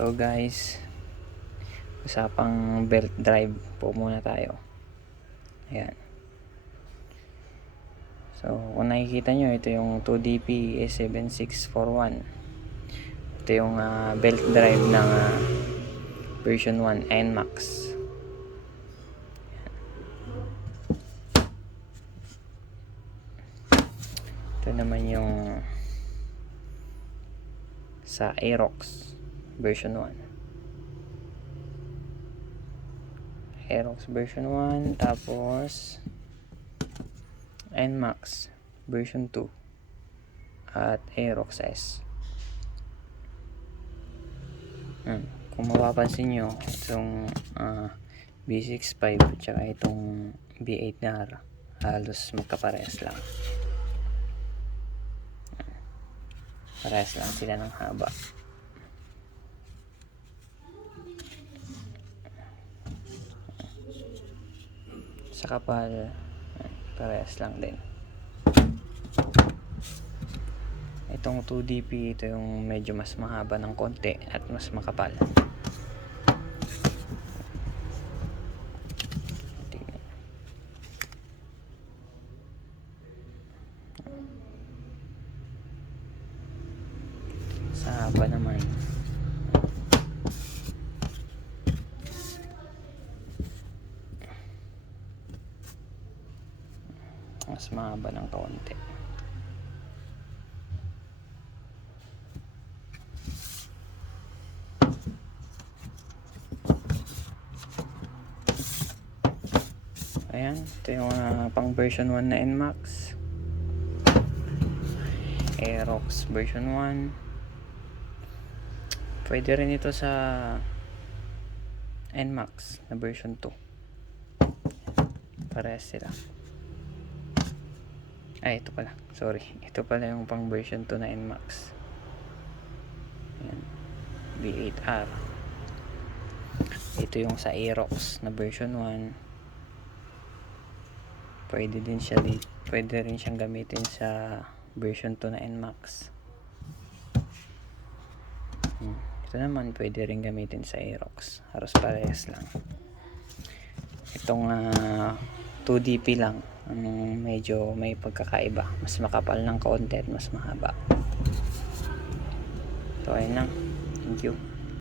So guys, usapang belt drive po muna tayo. Ayan. So kung nakikita nyo, ito yung 2DP A7641. Ito yung belt drive ng version 1 NMAX. Ito naman yung sa Aerox version 1. Aerox version 1, tapos NMAX version 2 at Aerox S. Kung mapapansin nyo, itong B65 at saka itong B8R halos magkaparehas lang. Parehas lang sila ng haba. Sa kapal, parehas lang din. Itong 2DP, ito yung medyo mas mahaba ng konti at mas makapal. Tingnan. Sa haba naman, mas mahaba ng konti. Ayan, ito yung pang version 1 na NMAX. Aerox version 1. Pwede rin ito sa NMAX na version 2. Parehas sila. Ay, ito pala. Sorry. Ito pala yung pang version 2 na NMAX. Ayan. B8R. Ito yung sa Aerox na version 1. Pwede rin siyang gamitin sa version 2 na NMAX. Ito naman pwede rin gamitin sa Aerox. Halos parehas lang. Itong 2DP lang ang medyo may pagkakaiba. Mas makapal ng konti at mas mahaba. So ayun lang. Thank you.